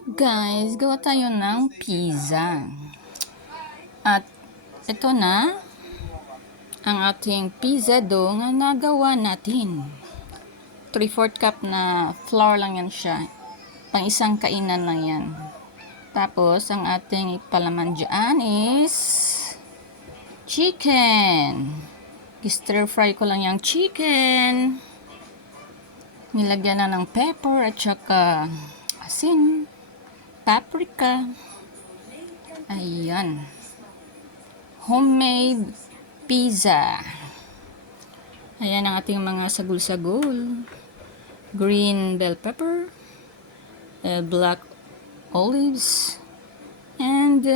Guys, gawa tayo ng pizza. At ito na ang ating pizza dough na nagawa natin. 3/4 cup na flour lang yan siya. Pang isang kainan lang yan. Tapos, ang ating palaman dyan is chicken. Stir fry ko lang yung chicken. Nilagyan na ng pepper at saka asin, paprika. Ayan. Homemade pizza. Ayan ang ating mga sagul-sagul. Green bell pepper, black olives, and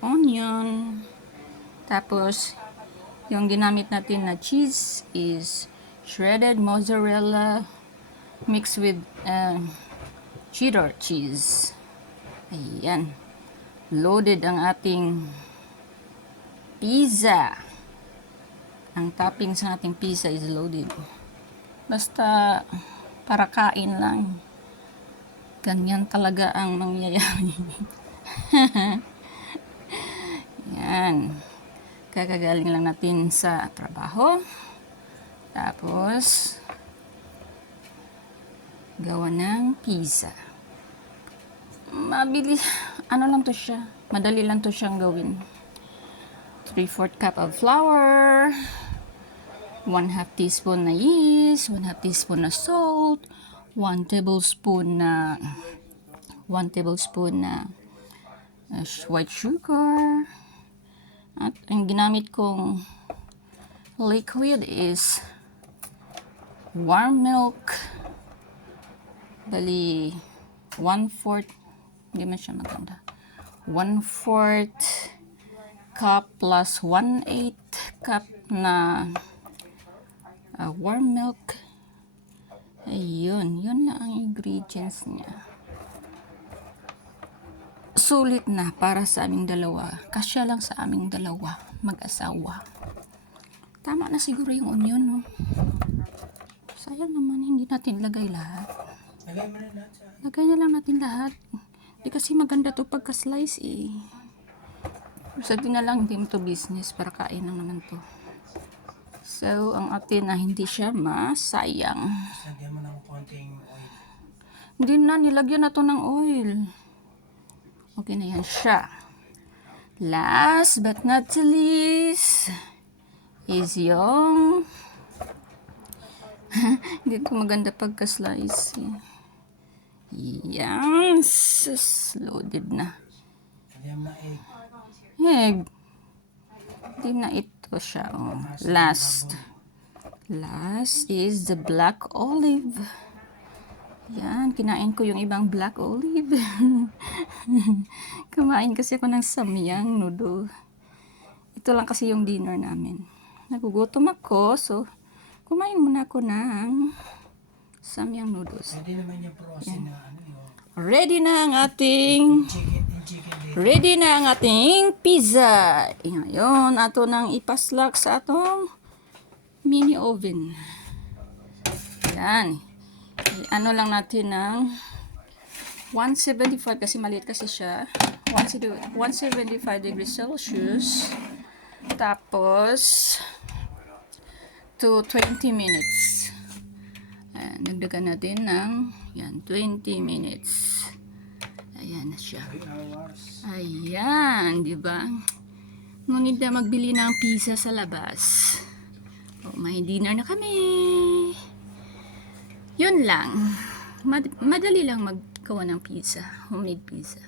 onion. Tapos, yung ginamit natin na cheese is shredded mozzarella mixed with cheddar cheese. Ayan. Loaded ang ating pizza. Ang toppings ng ating pizza is loaded. Basta para kain lang. Ganyan talaga ang mangyayari. Yan. Kakagaling lang natin sa trabaho. Tapos, gawa ng pizza. Mabili. Ano lang to siya? Madali lang to siyang gawin. 3/4 cup of flour. 1/2 teaspoon na yeast. 1/2 teaspoon na salt. 1 tablespoon na white sugar. At ang ginamit kong liquid is warm milk. Bali 1/4, hindi man siya maganda. 1/4 cup plus 1/8 cup na warm milk. Ayun, yun na ang ingredients niya. Sulit na para sa aming dalawa. Kasya lang sa aming dalawa, mag-asawa. Tama na siguro yung onion, no? Sayang naman, hindi natin lagay lahat. Lagay na lang natin lahat. Di kasi maganda to pagka-slice eh. Sabi na lang, hindi mo to business, para kain lang naman to. So, ang atin na hindi siya masayang. Lagyan mo ng konting oil. Hindi na, nilagyan na to ng oil. Okay na yan siya. Last but not least is yung hindi ko maganda pagka-slice eh. Yan. Loaded na. Lagyan mo ng egg. Egg. Hindi na ito siya. Oh. Last is the black olive. Yan. Kinain ko yung ibang black olive. Kumain kasi ako ng samyang noodle. Ito lang kasi yung dinner namin. Nagugutom ako, so kumain muna ako ng samyang noodles. Pwede naman yung frozen na ano yun. Ready na ang ating pizza. Ngayon, ato nang ipaslak sa atong mini oven. Yan. Ano lang natin ng 175 kasi maliit kasi siya. 175 degrees Celsius. Tapos, to 20 minutes. Ayan, dagdagan natin ng 20 minutes. Ayan na siya. 3 hours. Ayan, di ba? Ngunit na magbili ng pizza sa labas. Oh, may dinner na kami. Yun lang. Madali lang maggawa ng pizza. Homemade pizza.